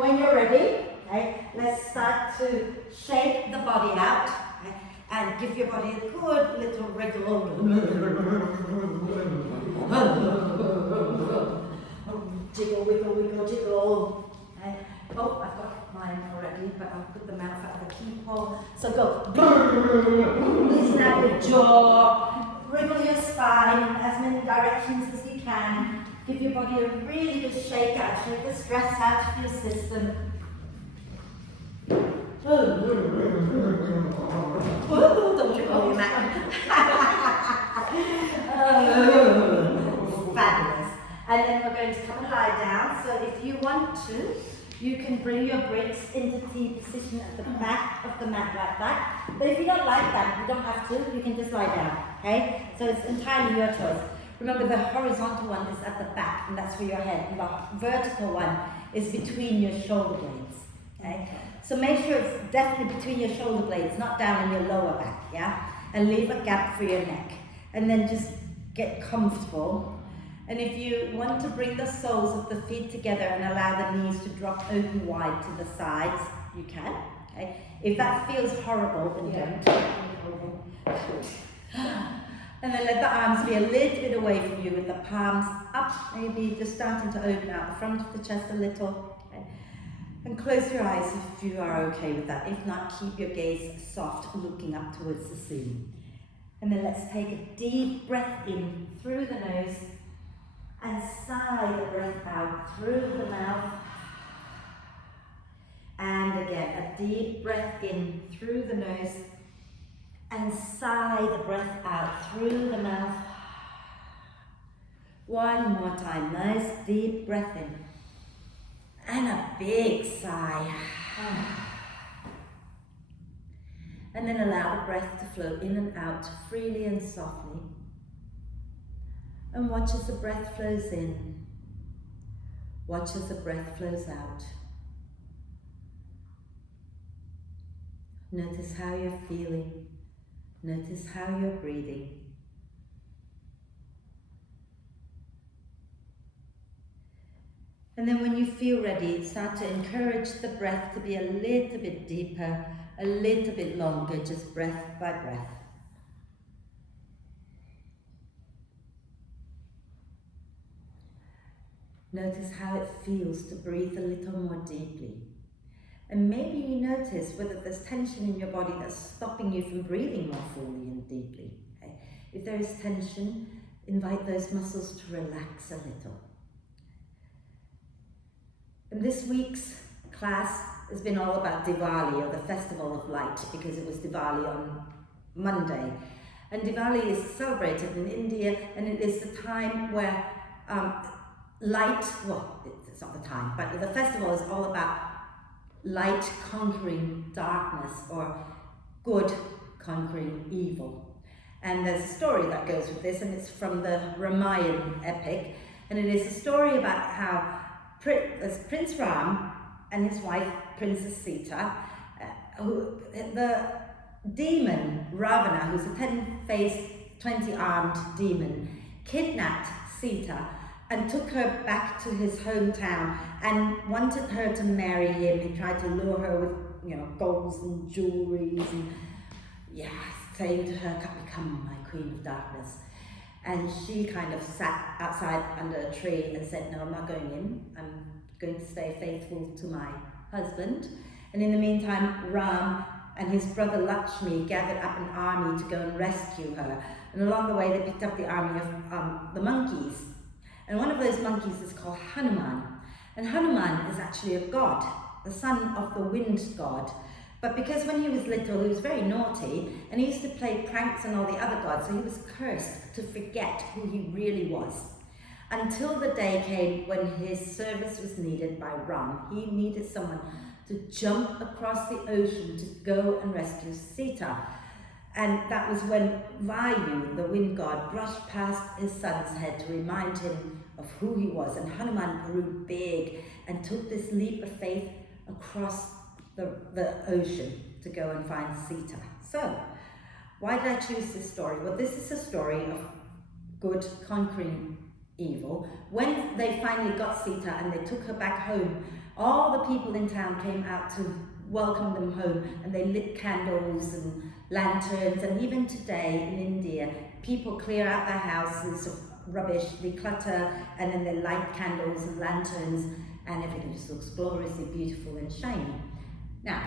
When you're ready, okay, let's start to shake the body out, okay, and give your body a good little wriggle. Jiggle, wiggle, wiggle, jiggle. Okay. Oh, I've got mine already, but I'll put them out for the keyhole. So go. Snap your jaw. Wriggle your spine as many directions as you can. Give your body a really good shake out. Shake the stress out of your system. Don't wiggle your neck. Fabulous. And then we're going to come and lie down. So if you want to, you can bring your bricks into T position at the back of the mat like that. But if you don't like that, you don't have to. You can just lie down. Okay? So it's entirely your choice. Remember, the horizontal one is at the back, and that's for your head. And the vertical one is between your shoulder blades. Okay? So make sure it's definitely between your shoulder blades, not down in your lower back. Yeah? And leave a gap for your neck. And then just get comfortable. And if you want to bring the soles of the feet together and allow the knees to drop open wide to the sides, you can. Okay? If that feels horrible, then don't. And then let the arms be a little bit away from you with the palms up, maybe just starting to open out the front of the chest a little. Okay? And close your eyes if you are okay with that. If not, keep your gaze soft, looking up towards the ceiling. And then let's take a deep breath in through the nose and sigh the breath out through the mouth. And again, a deep breath in through the nose and sigh the breath out through the mouth. One more time, nice deep breath in. And a big sigh. And then allow the breath to flow in and out freely and softly. And watch as the breath flows in. Watch as the breath flows out. Notice how you're feeling. Notice how you're breathing. And then when you feel ready, start to encourage the breath to be a little bit deeper, a little bit longer, just breath by breath. Notice how it feels to breathe a little more deeply. And maybe you notice whether there's tension in your body that's stopping you from breathing more fully and deeply. Okay? If there is tension, invite those muscles to relax a little. And this week's class has been all about Diwali, or the Festival of Light, because it was Diwali on Monday. And Diwali is celebrated in India, and it is the time where light, well, it's not the time, but the festival is all about light conquering darkness, or good conquering evil. And there's a story that goes with this, and it's from the Ramayana epic, and it is a story about how Prince Ram and his wife, Princess Sita, the demon Ravana, who's a 10-faced, 20-armed demon, kidnapped Sita and took her back to his hometown and wanted her to marry him. He tried to lure her with, golds and jewelries and, saying to her, "Become my queen of darkness." And she kind of sat outside under a tree and said, "No, I'm not going in. I'm going to stay faithful to my husband." And in the meantime, Ram and his brother Lakshmi gathered up an army to go and rescue her. And along the way, they picked up the army of the monkeys. And one of those monkeys is called Hanuman. And Hanuman is actually a god, the son of the wind god. But because when he was little, he was very naughty, and he used to play pranks on all the other gods, so he was cursed to forget who he really was. Until the day came when his service was needed by Ram. He needed someone to jump across the ocean to go and rescue Sita. And that was when Vayu, the wind god, brushed past his son's head to remind him of who he was. And Hanuman grew big and took this leap of faith across the ocean to go and find Sita. So, why did I choose this story? Well, this is a story of good conquering evil. When they finally got Sita and they took her back home All the people in town came out to welcome them home, and they lit candles and lanterns, and even today in India, people clear out their houses of rubbish, declutter, and then they light candles and lanterns, and everything just looks gloriously beautiful and shiny. Now,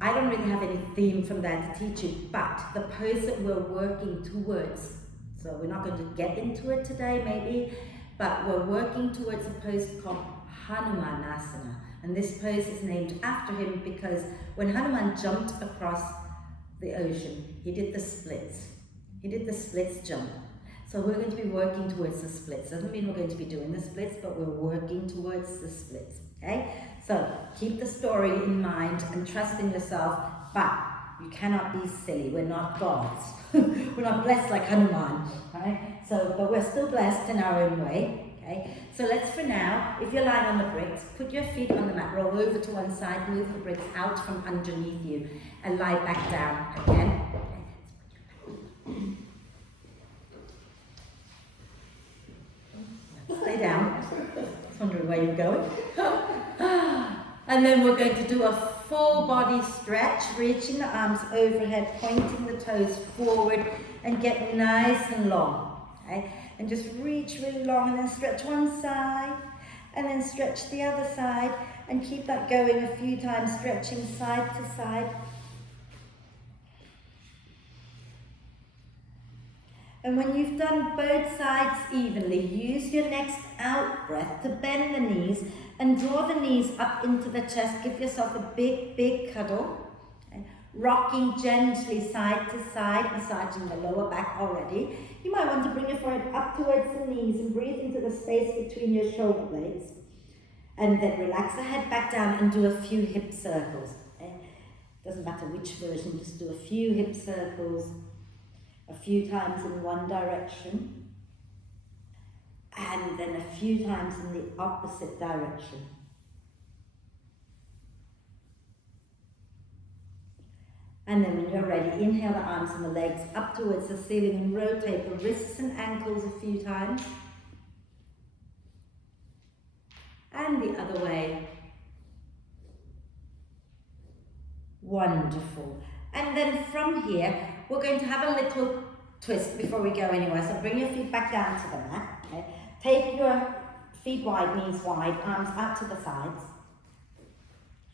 I don't really have any theme from there to teach you, but the pose that we're working towards, so we're not going to get into it today maybe, but we're working towards a pose called Hanumanasana. And this pose is named after him because when Hanuman jumped across the ocean, he did the splits. He did the splits jump. So we're going to be working towards the splits. Doesn't mean we're going to be doing the splits, but we're working towards the splits, okay? So keep the story in mind and trust in yourself, but you cannot be silly. We're not gods. We're not blessed like Hanuman, right? So, but we're still blessed in our own way, okay? So let's, for now, if you're lying on the bricks, put your feet on the mat, roll over to one side, move the bricks out from underneath you, and lie back down again. Stay down. Just wondering where you're going. And then we're going to do a full body stretch, reaching the arms overhead, pointing the toes forward, and get nice and long. Okay? And just reach really long, and then stretch one side, and then stretch the other side, and keep that going a few times, stretching side to side. And when you've done both sides evenly, use your next out breath to bend the knees and draw the knees up into the chest. Give yourself a big, big cuddle. Okay? Rocking gently side to side, massaging the lower back already. You might want to bring your forehead up towards the knees and breathe into the space between your shoulder blades. And then relax the head back down and do a few hip circles. Okay? Doesn't matter which version, just do a few hip circles. A few times in one direction, and then a few times in the opposite direction. And then when you're ready, inhale the arms and the legs up towards the ceiling and rotate the wrists and ankles a few times. And the other way. Wonderful. And then from here, we're going to have a little twist before we go anywhere. So bring your feet back down to the mat. Okay? Take your feet wide, knees wide, arms out to the sides.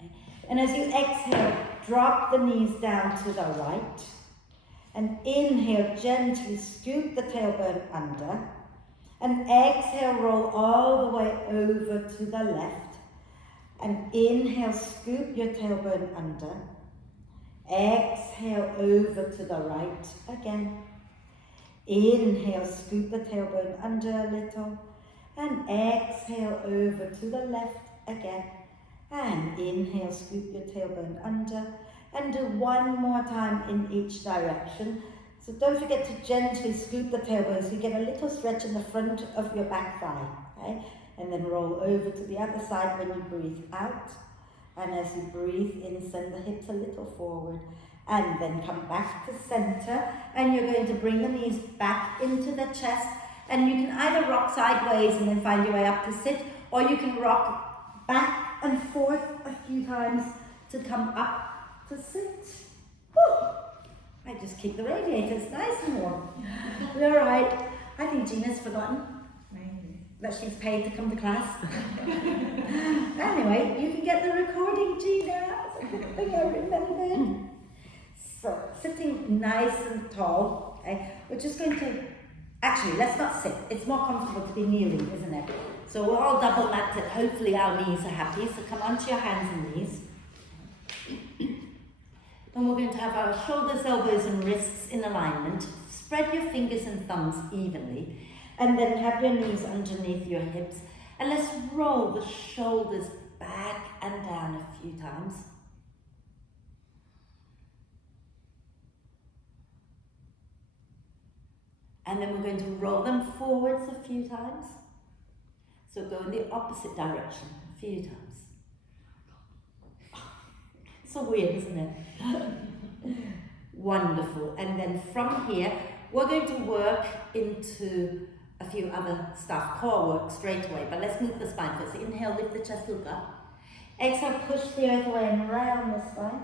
Okay? And as you exhale, drop the knees down to the right. And inhale, gently scoop the tailbone under. And exhale, roll all the way over to the left. And inhale, scoop your tailbone under. Exhale over to the right again. Inhale, scoop the tailbone under a little. And exhale over to the left again. And inhale, scoop your tailbone under. And do one more time in each direction. So don't forget to gently scoop the tailbone so you get a little stretch in the front of your back thigh. Okay? And then roll over to the other side when you breathe out. And as you breathe in, send the hips a little forward. And then come back to center. And you're going to bring the knees back into the chest. And you can either rock sideways and then find your way up to sit, or you can rock back and forth a few times to come up to sit. Woo! I just keep the radiators nice and warm. We're all right. I think Gina's forgotten that she's paid to come to class. Anyway, you can get the recording, Gina. It's a good thing I remembered. So, sitting nice and tall, okay? We're just going to, actually, let's not sit. It's more comfortable to be kneeling, isn't it? So we're all double matted. Hopefully our knees are happy. So come onto your hands and knees. And we're going to have our shoulders, elbows and wrists in alignment. Spread your fingers and thumbs evenly. And then have your knees underneath your hips. And let's roll the shoulders back and down a few times. And then we're going to roll them forwards a few times. So go in the opposite direction a few times. So weird, isn't it? Wonderful. And then from here, we're going to work into a few other stuff, core work straight away, but let's move the spine first. Inhale, lift the chest, look up. Exhale, push the earth away and round the spine.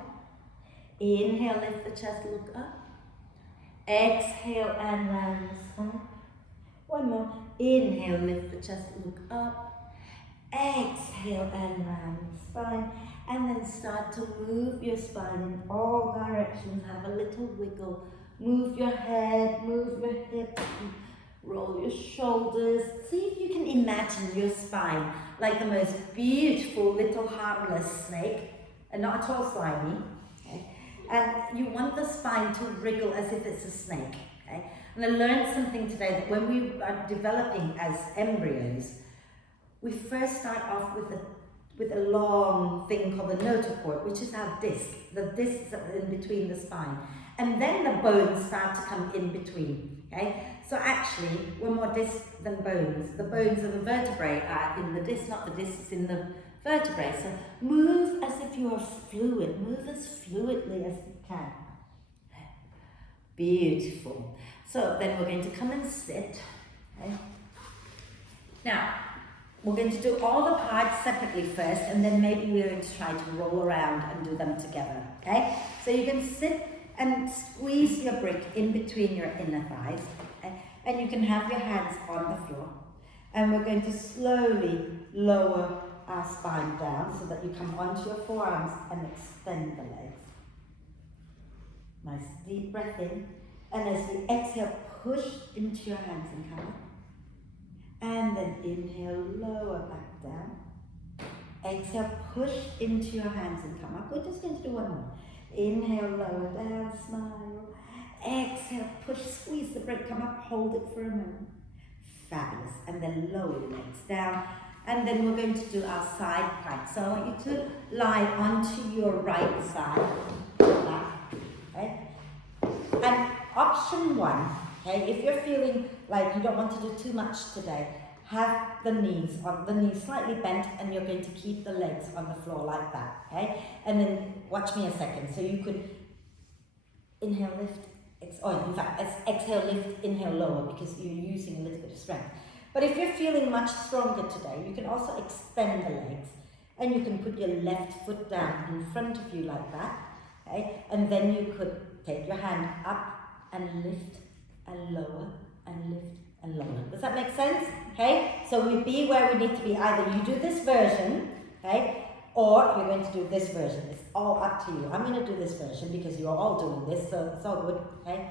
Inhale, lift the chest, look up. Exhale and round the spine. One more. Inhale, lift the chest, look up. Exhale and round the spine. And then start to move your spine in all directions. Have a little wiggle. Move your head, move your hips, roll your shoulders. See if you can imagine your spine like the most beautiful little harmless snake, and not at all slimy. Okay? And you want the spine to wriggle as if it's a snake. Okay? And I learned something today, that when we are developing as embryos, we first start off with a long thing called the notochord, which is our disc. The discs are in between the spine. And then the bones start to come in between. Okay? So actually, we're more disc than bones. The bones of the vertebrae are in the disc, not the discs in the vertebrae. So move as if you are fluid. Move as fluidly as you can. Beautiful. So then we're going to come and sit. Okay? Now, we're going to do all the parts separately first, and then maybe we're going to try to roll around and do them together. Okay? So you can sit and squeeze your brick in between your inner thighs, okay? And you can have your hands on the floor. And we're going to slowly lower our spine down so that you come onto your forearms and extend the legs. Nice deep breath in. And as you exhale, push into your hands and come up. And then inhale, lower back down. Exhale, push into your hands and come up. We're just going to do one more. Inhale, lower down, smile. Exhale, push, squeeze the brick, come up, hold it for a moment. Fabulous. And then lower your legs down. And then we're going to do our side plank. So I want you to lie onto your right side. Okay? And option one, okay, if you're feeling like you don't want to do too much today, have the knees slightly bent, and you're going to keep the legs on the floor like that, okay? And then watch me a second. So you could inhale, lift, exhale, lift, inhale, lower, because you're using a little bit of strength. But if you're feeling much stronger today, you can also extend the legs, and you can put your left foot down in front of you like that, okay? And then you could take your hand up and lift and lower and lift and lower. Does that make sense? Okay, so we be where we need to be. Either you do this version, okay, or you're going to do this version. It's all up to you. I'm going to do this version because you're all doing this, so it's all good. Okay,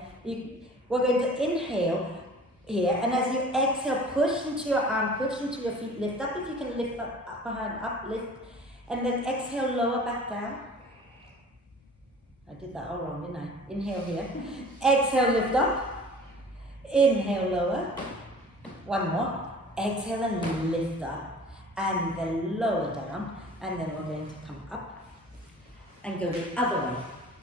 we're going to inhale here, and as you exhale, push into your arm, push into your feet, lift up if you can, lift up, upper hand up, lift, and then exhale, lower back down. I did that all wrong, didn't I? Inhale here, exhale, lift up. Inhale, lower. One more. Exhale and lift up. And then lower down. And then we're going to come up and go the other way.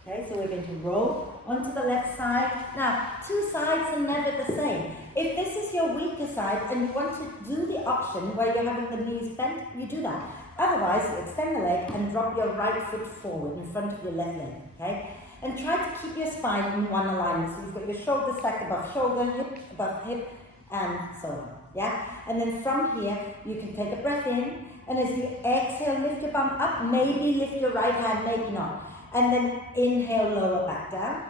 Okay, so we're going to roll onto the left side. Now, two sides are never the same. If this is your weaker side and you want to do the option where you're having the knees bent, you do that. Otherwise, you extend the leg and drop your right foot forward in front of your left leg. Okay? And try to keep your spine in one alignment. So you've got your shoulder stacked above shoulder, hip above hip, and so on. Yeah? And then from here, you can take a breath in, and as you exhale, lift your bum up, maybe lift your right hand, maybe not. And then inhale, lower back down.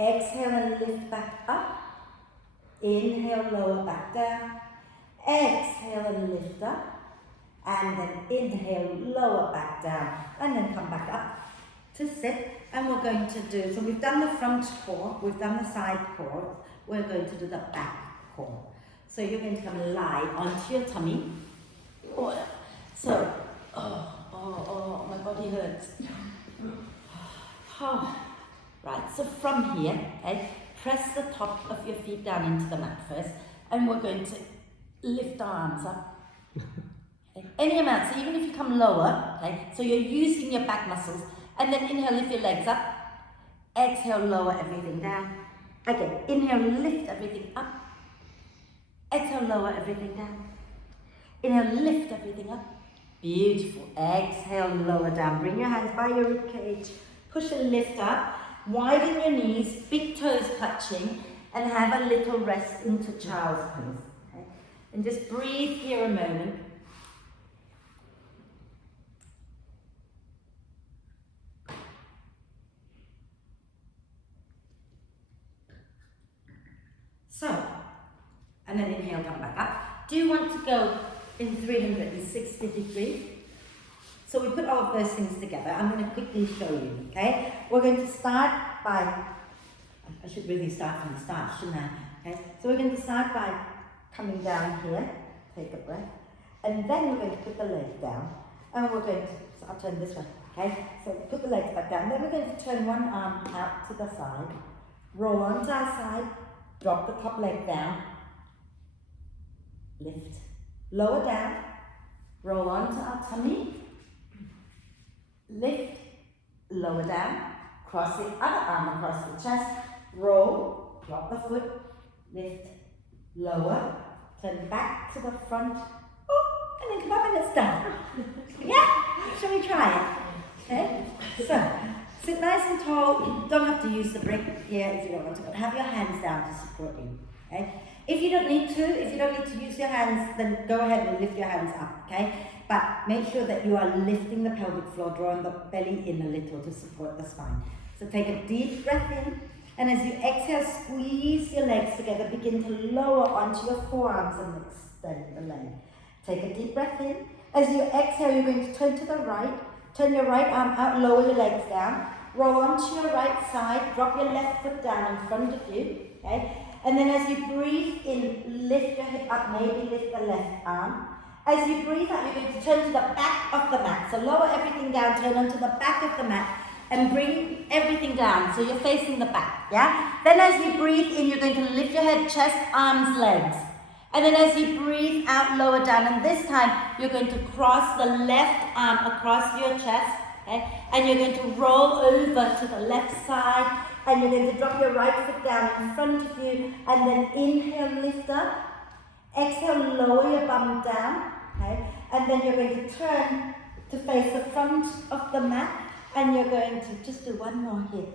Exhale and lift back up. Inhale, lower back down. Exhale and lift up. And then inhale, lower back down. And then come back up to sit. And we're going to do, so we've done the front core, we've done the side core, we're going to do the back core. So you're going to come and lie onto your tummy. So, my body hurts. Right, so from here, okay, press the top of your feet down into the mat first, and we're going to lift our arms up. Okay. Any amount, so even if you come lower, okay, so you're using your back muscles. And then inhale, lift your legs up. Exhale, lower everything down. Again, inhale, lift everything up. Exhale, lower everything down. Inhale, lift everything up. Beautiful. Exhale, lower down. Bring your hands by your rib cage. Push and lift up. Widen your knees, big toes touching, and have a little rest into child's pose. And just breathe here a moment. So, and then inhale, come back up. Do you want to go in 360 degrees? So we put all of those things together. I'm going to quickly show you, okay? We're going to start by, I should really start from the start, shouldn't I? Okay, so we're going to start by coming down here, take a breath, and then we're going to put the leg down, and we're going to, so I'll turn this way, okay? So put the legs back down, then we're going to turn one arm out to the side, roll onto our side, drop the top leg down, lift, lower down, roll onto our tummy, lift, lower down, cross the other arm across the chest, roll, drop the foot, lift, lower, turn back to the front, oh, and then come up and it's done. Yeah? Shall we try it? Okay? So, sit nice and tall. You don't have to use the brick here if you don't want to, but have your hands down to support you. Okay? If you don't need to use your hands, then go ahead and lift your hands up, okay? But make sure that you are lifting the pelvic floor, drawing the belly in a little to support the spine. So take a deep breath in, and as you exhale, squeeze your legs together, begin to lower onto your forearms and extend the leg. Take a deep breath in. As you exhale, you're going to turn to the right, turn your right arm out, lower your legs down, roll onto your right side, drop your left foot down in front of you, okay? And then as you breathe in, lift your hip up, maybe lift the left arm. As you breathe out, you're going to turn to the back of the mat. So lower everything down, turn onto the back of the mat, and bring everything down. So you're facing the back, yeah? Then as you breathe in, you're going to lift your head, chest, arms, legs. And then as you breathe out, lower down. And this time, you're going to cross the left arm across your chest, okay? And you're going to roll over to the left side, and you're going to drop your right foot down in front of you, and then inhale, lift up. Exhale, lower your bum down, okay? And then you're going to turn to face the front of the mat, and you're going to just do one more here.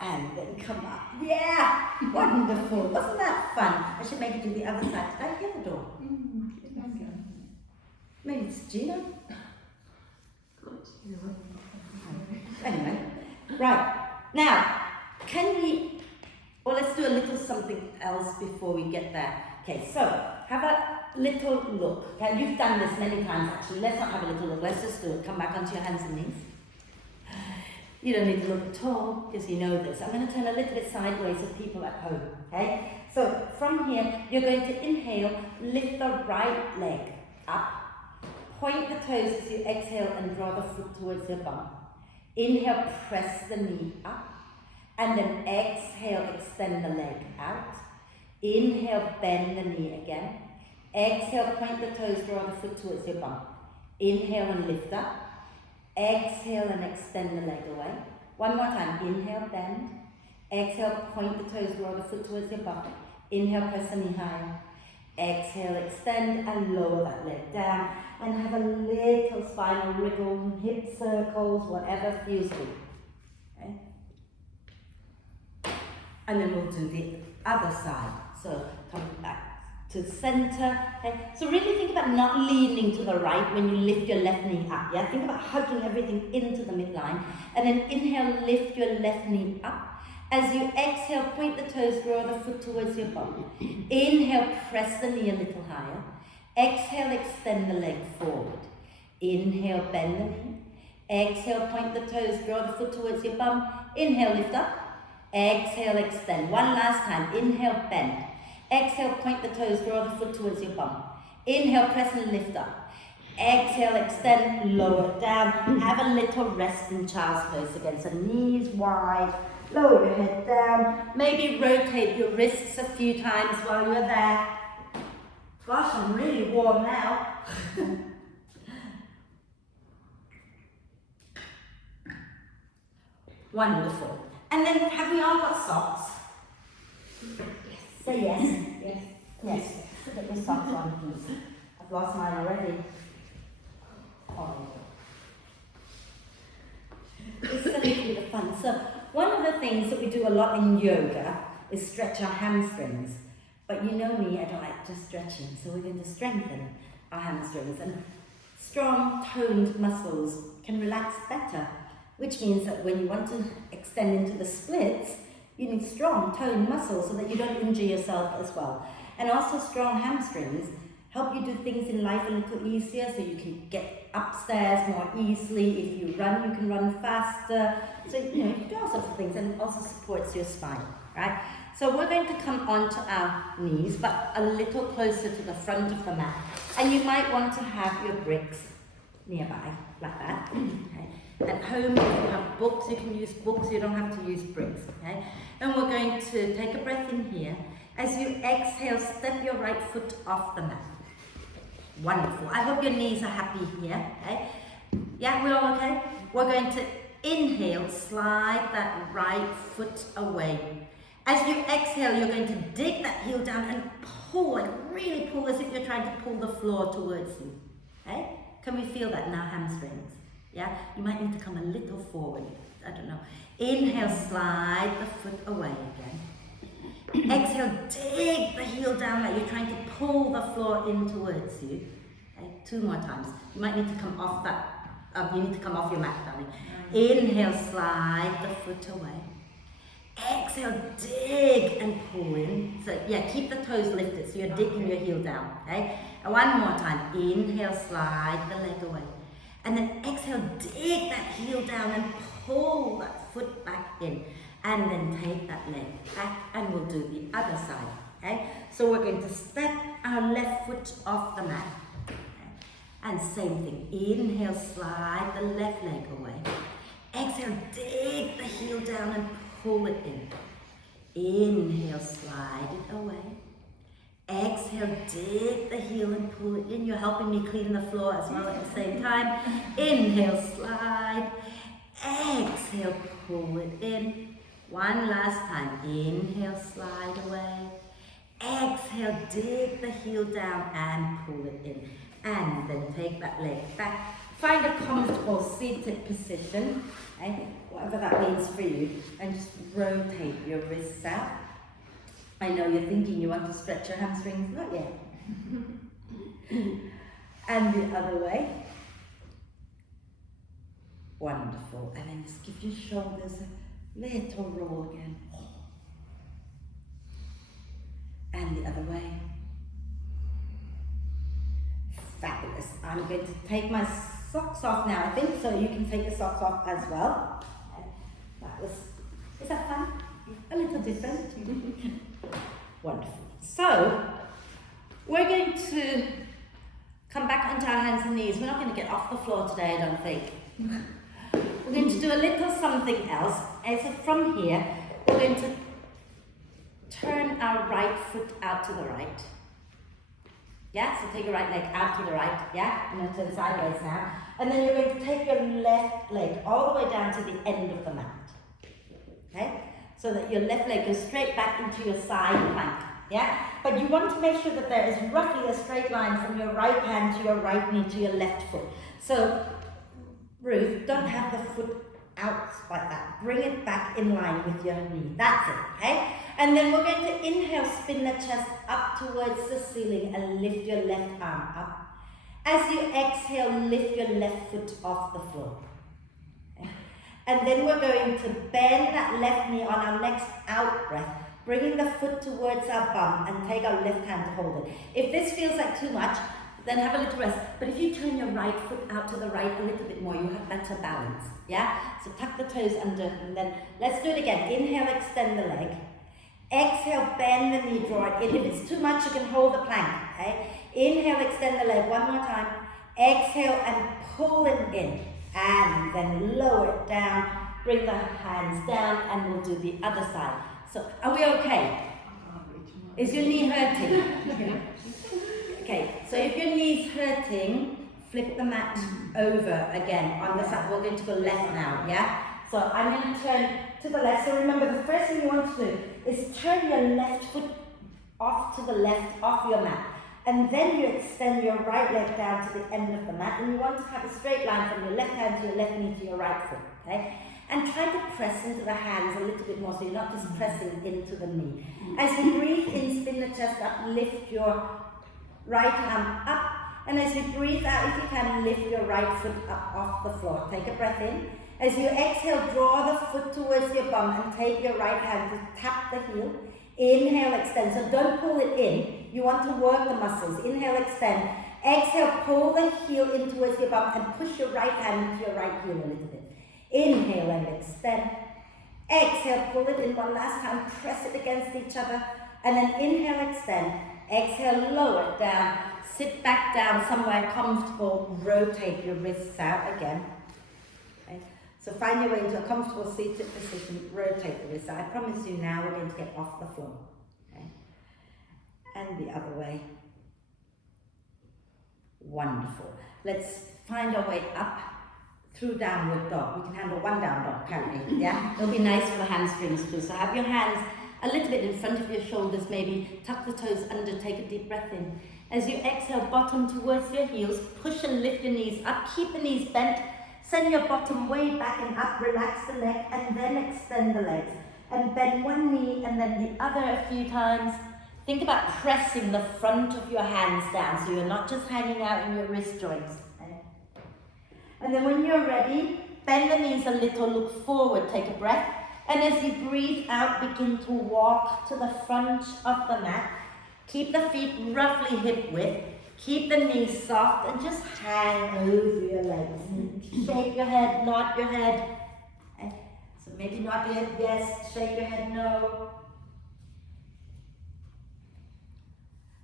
And then come up. Yeah! Wonderful. Wasn't that fun? I should make you do the other side. Did I hear the door? Maybe it's Gina? Good. Anyway, right. Now, let's do a little something else before we get there. Okay, so have a little look. Okay, you've done this many times actually. Let's not have a little look. Let's just do it. Come back onto your hands and knees. You don't need to look at all because you know this. I'm going to turn a little bit sideways for people at home. Okay, so from here you're going to inhale, lift the right leg up, point the toes as you exhale and draw the foot towards your bum. Inhale, press the knee up, and then exhale, extend the leg out. Inhale, bend the knee again. Exhale, point the toes, draw the foot towards your bum. Inhale and lift up. Exhale and extend the leg away. One more time. Inhale, bend. Exhale, point the toes, draw the foot towards your bum. Inhale, press the knee higher. Exhale, extend and lower that leg down. And have a little spinal wriggle, hip circles, whatever feels good. Okay? And then we'll do the other side. So come back to center. Okay? So really think about not leaning to the right when you lift your left knee up. Yeah? Think about hugging everything into the midline. And then inhale, lift your left knee up. As you exhale, point the toes, draw the foot towards your bum. Inhale, press the knee a little higher. Exhale, extend the leg forward. Inhale, bend the knee. Exhale, point the toes, draw the foot towards your bum. Inhale, lift up. Exhale, extend. One last time. Inhale, bend. Exhale, point the toes, draw the foot towards your bum. Inhale, press and lift up. Exhale, extend, lower down. Have a little rest in child's pose again. So knees wide, lower your head down. Maybe rotate your wrists a few times while you're there. Gosh, I'm really warm now. Wonderful. And then have we all got socks? Yes. Say yes. Yes. Yes. So get your socks on, please. I've lost mine already. Oh. It's a little bit of fun. So one of the things that we do a lot in yoga is stretch our hamstrings. But you know me, I don't like just stretching, so we're going to strengthen our hamstrings. And strong, toned muscles can relax better, which means that when you want to extend into the splits, you need strong, toned muscles so that you don't injure yourself as well. And also strong hamstrings help you do things in life a little easier, so you can get upstairs more easily. If you run, you can run faster. So, you know, you can do all sorts of things, and it also supports your spine, right? So we're going to come onto our knees, but a little closer to the front of the mat. And you might want to have your bricks nearby, like that. Okay. At home, if you have books, you can use books. You don't have to use bricks, okay? And we're going to take a breath in here. As you exhale, step your right foot off the mat. Wonderful. I hope your knees are happy here, okay? Yeah, we're all okay? We're going to inhale, slide that right foot away. As you exhale, you're going to dig that heel down and pull, like really pull, as if you're trying to pull the floor towards you, okay? Can we feel that in our hamstrings? Yeah, you might need to come a little forward, I don't know. Inhale, slide the foot away again. Exhale, dig the heel down like you're trying to pull the floor in towards you. Okay, 2 more times. You might need to come off that, you need to come off your mat, darling. Inhale, slide the foot away. Exhale, dig and pull in. So yeah, keep the toes lifted so you're digging your heel down, okay? And 1 more time. Inhale, slide the leg away. And then exhale, dig that heel down and pull that foot back in. And then take that leg back, and we'll do the other side, okay? So we're going to step our left foot off the mat. Okay? And same thing, inhale, slide the left leg away. Exhale, dig the heel down and pull it in. Inhale, slide it away. Exhale, dig the heel and pull it in. You're helping me clean the floor as well at the same time. Inhale, slide. Exhale, pull it in. 1 last time. Inhale, slide away. Exhale, dig the heel down and pull it in. And then take that leg back. Find a comfortable seated position, okay? Whatever that means for you. And just rotate your wrists out. I know you're thinking you want to stretch your hamstrings. Not yet. And the other way. Wonderful. And then just give your shoulders a little roll again. And the other way. Fabulous. I'm going to take my socks off now, I think, so you can take your socks off as well. Is that fun? A little different. Wonderful. So, we're going to come back onto our hands and knees. We're not going to get off the floor today, I don't think. We're going to do a little something else. And so from here, we're going to turn our right foot out to the right. Yeah, so take your right leg out to the right. Yeah, I'm going to turn sideways now. And then you're going to take your left leg all the way down to the end of the mat. Okay? So that your left leg goes straight back into your side plank. Yeah? But you want to make sure that there is roughly a straight line from your right hand to your right knee to your left foot. So, Ruth, don't have the foot out like that. Bring it back in line with your knee. That's it, okay? And then we're going to inhale, spin the chest up towards the ceiling and lift your left arm up. As you exhale, lift your left foot off the floor. Okay? And then we're going to bend that left knee on our next out breath, bringing the foot towards our bum and take our left hand to hold it. If this feels like too much, then have a little rest. But if you turn your right foot out to the right a little bit more, you have better balance. Yeah? So tuck the toes under, and then let's do it again. Inhale, extend the leg. Exhale, bend the knee, draw it in. If it's too much, you can hold the plank. Okay? Inhale, extend the leg. 1 more time. Exhale and pull it in. And then lower it down. Bring the hands down, and we'll do the other side. So, are we okay? Is your knee hurting? Okay, so if your knee's hurting, flip the mat over again on the side. We're going to go left now, yeah? So I'm going to turn to the left. So remember, the first thing you want to do is turn your left foot off to the left, off your mat. And then you extend your right leg down to the end of the mat. And you want to have a straight line from your left hand to your left knee to your right foot, okay? And try to press into the hands a little bit more so you're not just pressing into the knee. As you breathe in, spin the chest up, lift your right arm up. And as you breathe out, if you can, lift your right foot up off the floor. Take a breath in. As you exhale, draw the foot towards your bum and take your right hand to tap the heel. Inhale, extend. So don't pull it in. You want to work the muscles. Inhale, extend. Exhale, pull the heel in towards your bum and push your right hand into your right heel a little bit. Inhale and extend. Exhale, pull it in one last time. Press it against each other. And then inhale, extend. Exhale, lower it down. Sit back down somewhere comfortable. Rotate your wrists out again. Okay. So find your way into a comfortable seated position. Rotate the wrists out. I promise you now we're going to get off the floor. Okay. And the other way. Wonderful. Let's find our way up through downward dog. We can handle one down dog, can't we? Yeah? It'll be nice for the hamstrings too. So have your hands a little bit in front of your shoulders, maybe tuck the toes under, take a deep breath in. As you exhale, bottom towards your heels, push and lift your knees up, keep the knees bent, send your bottom way back and up, relax the leg, and then extend the legs. And bend one knee and then the other a few times. Think about pressing the front of your hands down so you're not just hanging out in your wrist joints. Okay? And then when you're ready, bend the knees a little, look forward, take a breath. And as you breathe out, begin to walk to the front of the mat. Keep the feet roughly hip width. Keep the knees soft and just hang over your legs. Shake your head, nod your head. Okay? So maybe nod your head yes, shake your head no.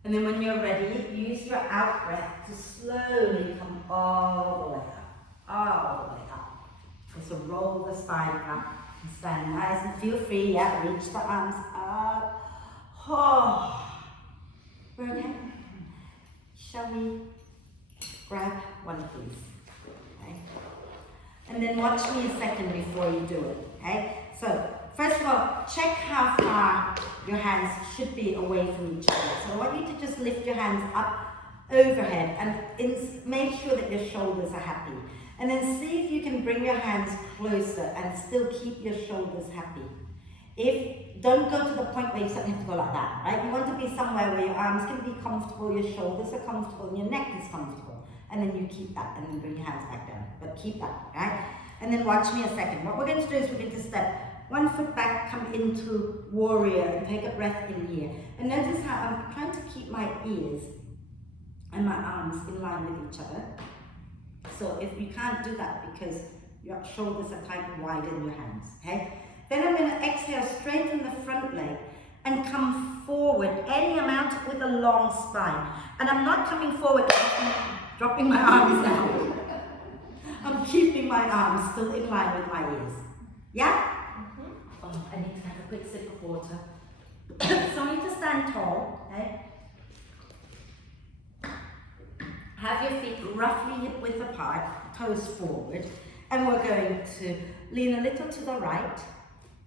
And then when you're ready, use your out breath to slowly come all the way up. All the way up. So roll the spine up and stand nice and feel free. Yeah, reach the arms up. Oh. We're again. Shall we grab one of these? Okay. And then watch me a second before you do it. Okay? So first of all, check how far your hands should be away from each other. So I want you to just lift your hands up overhead and make sure that your shoulders are happy. And then see if you can bring your hands closer and still keep your shoulders happy. Don't go to the point where you suddenly have to go like that, right? You want to be somewhere where your arms can be comfortable, your shoulders are comfortable, and your neck is comfortable. And then you keep that, and then bring your hands back down. But keep that, right? And then watch me a second. What we're going to do is we're going to step one foot back, come into warrior, and take a breath in here. And notice how I'm trying to keep my ears and my arms in line with each other. So if you can't do that because your shoulders are kind of wide in your hands, okay? Then I'm going to exhale, straighten the front leg and come forward any amount with a long spine. And I'm not coming forward, dropping my arms down. I'm keeping my arms still in line with my ears. Yeah? Mm-hmm. Oh, I need to have a quick sip of water. So I need to stand tall, okay? Have your feet roughly hip width apart, toes forward. And we're going to lean a little to the right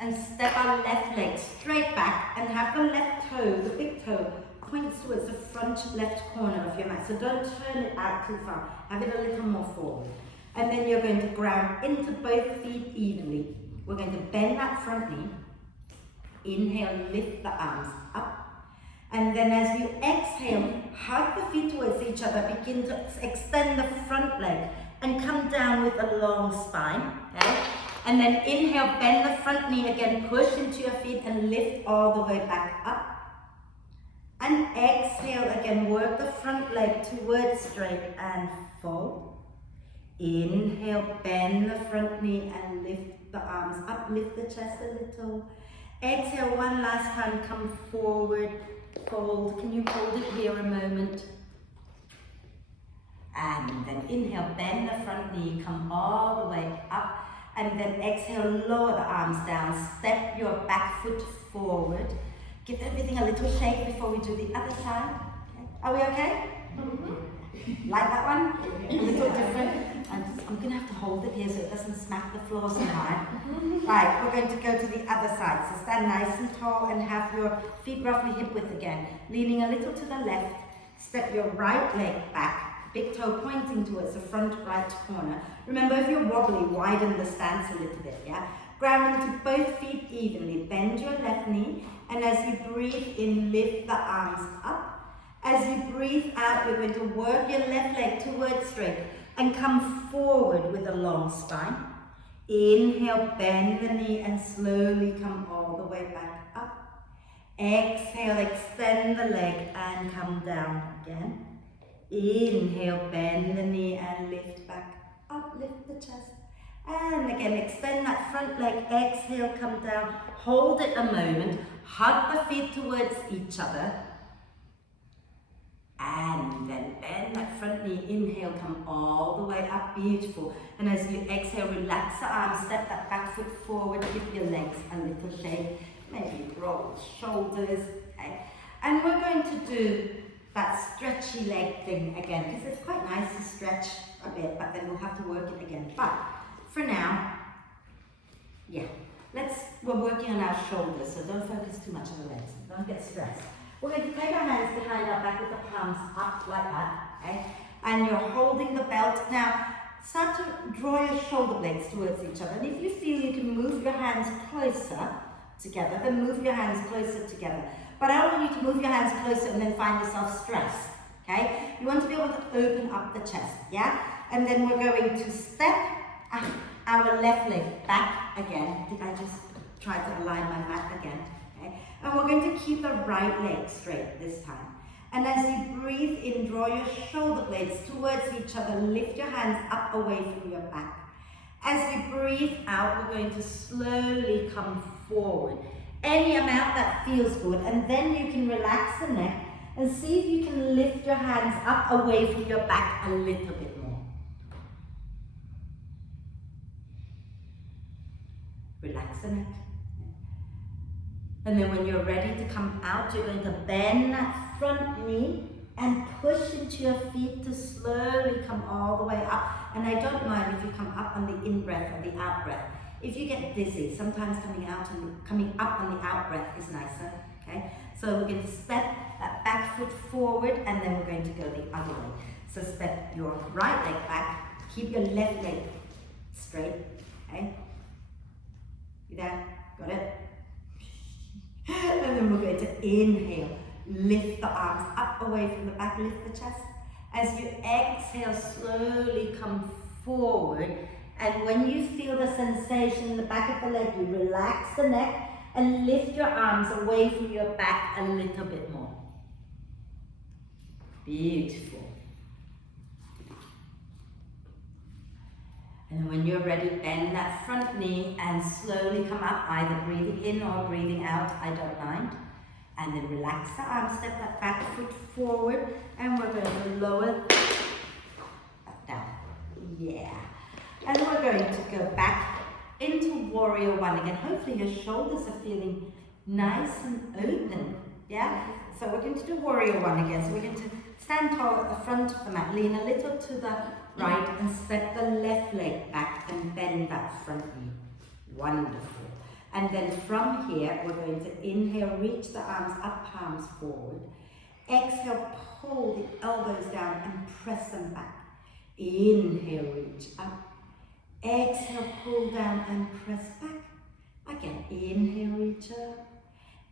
and step our left leg straight back and have the left toe, the big toe, points towards the front left corner of your mat. So don't turn it out too far. Have it a little more forward. And then you're going to ground into both feet evenly. We're going to bend that front knee. Inhale, lift the arms up. And then as you exhale, hug the feet towards each other. Begin to extend the front leg and come down with a long spine. Okay? And then inhale, bend the front knee again, push into your feet and lift all the way back up. And exhale again, work the front leg towards straight and fold. Inhale, bend the front knee and lift the arms up, lift the chest a little. Exhale one last time, come forward, fold. Can you hold it here a moment? And then inhale, bend the front knee, come all the way up. And then exhale, lower the arms down, step your back foot forward. Give everything a little shake before we do the other side. Okay. Are we okay? Mm-hmm. Like that one? A little different. I'm going to have to hold it here so it doesn't smack the floor so hard. Right, we're going to go to the other side. So stand nice and tall and have your feet roughly hip width again. Leaning a little to the left, step your right leg back. big toe pointing towards the front right corner. Remember, if you're wobbly, widen the stance a little bit, yeah? Ground into both feet evenly, bend your left knee, and as you breathe in, lift the arms up. As you breathe out, you're going to work your left leg towards straight and come forward with a long spine. Inhale, bend the knee and slowly come all the way back up. Exhale, extend the leg and come down again. Inhale, bend the knee and lift back up, lift the chest. And again, extend that front leg, exhale, come down, hold it a moment, hug the feet towards each other. And then bend that front knee, inhale, come all the way up, beautiful. And as you exhale, relax the arms, step that back foot forward, give your legs a little shake, maybe roll the shoulders, okay? And we're going to do that stretchy leg thing again, because it's quite nice to stretch a bit, but then we'll have to work it again. But for now, yeah, we're working on our shoulders, so don't focus too much on the legs, don't get stressed. We're going to take our hands behind our back with the palms up like that, okay? And you're holding the belt. Now, start to draw your shoulder blades towards each other. And if you feel you can move your hands closer together, then move your hands closer together. But I don't want you to move your hands closer and then find yourself stressed, okay? You want to be able to open up the chest, yeah? And then we're going to step our left leg back again. Did I just try to align my mat again? And we're going to keep the right leg straight this time. And as you breathe in, draw your shoulder blades towards each other. Lift your hands up away from your back. As you breathe out, we're going to slowly come forward. Any amount that feels good. And then you can relax the neck and see if you can lift your hands up away from your back a little bit more. Relax the neck. And then when you're ready to come out, you're going to bend that front knee and push into your feet to slowly come all the way up. And I don't mind if you come up on the in-breath or the out-breath. If you get dizzy, sometimes coming up on the out-breath is nicer, okay? So we're going to step that back foot forward and then we're going to go the other way. So step your right leg back, keep your left leg straight, okay? You there? Got it? And then we're going to inhale, lift the arms up away from the back, lift the chest. As you exhale, slowly come forward. And when you feel the sensation in the back of the leg, you relax the neck and lift your arms away from your back a little bit more. Beautiful. And when you're ready, bend that front knee and slowly come up, either breathing in or breathing out, I don't mind. And then relax the arms, step that back foot forward, and we're going to lower that down. Yeah. And we're going to go back into Warrior One again. Hopefully your shoulders are feeling nice and open. Yeah? So we're going to do Warrior One again. So we're going to stand tall at the front of the mat, lean a little to the right and step the left leg back and bend that front knee. Wonderful. And then from here, we're going to inhale, reach the arms up, palms forward. Exhale, pull the elbows down and press them back. Inhale, reach up. Exhale, pull down and press back. Again, inhale, reach up.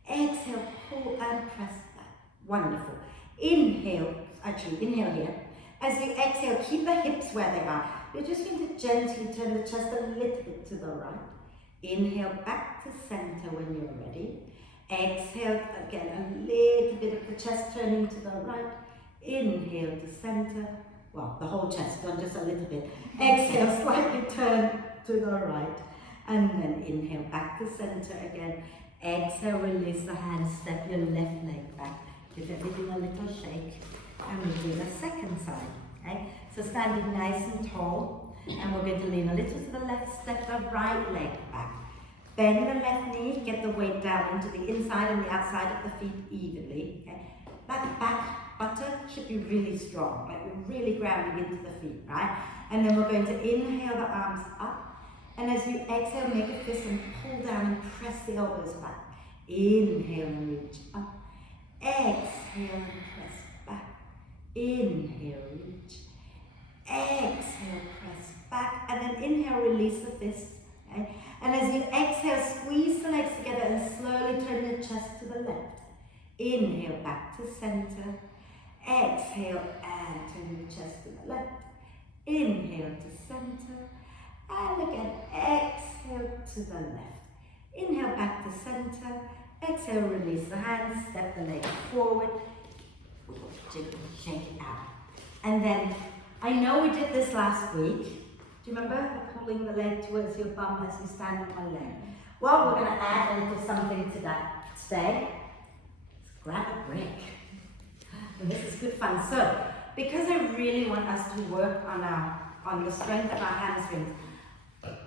Exhale, pull and press back. Wonderful. Inhale here. As you exhale, keep the hips where they are. You're just going to gently turn the chest a little bit to the right. Inhale back to center when you're ready. Exhale again, a little bit of the chest turning to the right. Inhale to center. Well, the whole chest, not just a little bit. Exhale, slightly turn to the right. And then inhale back to center again. Exhale, release the hands, step your left leg back. Give everything a little shake. And we do the second side, okay? So standing nice and tall, and we're going to lean a little to the left, step the right leg back. Bend the left knee, get the weight down into the inside and the outside of the feet evenly, okay? That back buttock should be really strong, like you're really grounding into the feet, right? And then we're going to inhale the arms up, and as you exhale, make a fist and pull down and press the elbows back. Inhale and reach up. Exhale and press back. Inhale, reach. Exhale, press back, and then inhale, release the fists. Okay? And as you exhale, squeeze the legs together and slowly turn your chest to the left. Inhale, back to center. Exhale, and turn your chest to the left. Inhale to center. And again, exhale to the left. Inhale, back to center. Exhale, release the hands, step the leg forward. Jiggle, shake it out. And then, I know we did this last week. Do you remember pulling the leg towards your bum as you stand on one leg? Well, we're going to add a little something to that today. Let's grab a brick. And this is good fun. So, because I really want us to work on the strength of our hamstrings,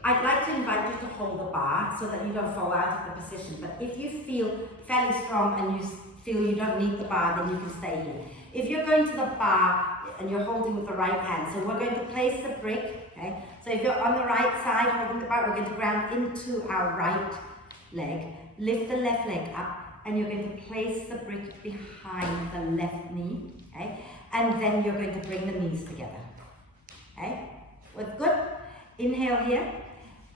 I'd like to invite you to hold the bar so that you don't fall out of the position. But if you feel fairly strong and you feel you don't need the bar, then you can stay here. If you're going to the bar and you're holding with the right hand, so we're going to place the brick, okay? So if you're on the right side holding the bar, we're going to ground into our right leg, lift the left leg up, and you're going to place the brick behind the left knee, okay? And then you're going to bring the knees together, okay? We're good? Inhale here,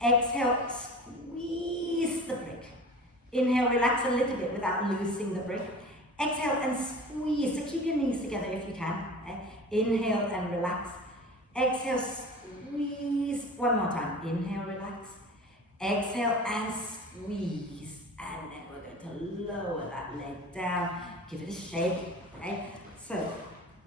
exhale, squeeze the brick. Inhale, relax a little bit without loosing the brick. Exhale and squeeze, so keep your knees together if you can. Okay? Inhale and relax. Exhale, squeeze. One more time. Inhale, relax. Exhale and squeeze. And then we're going to lower that leg down. Give it a shake. Okay? So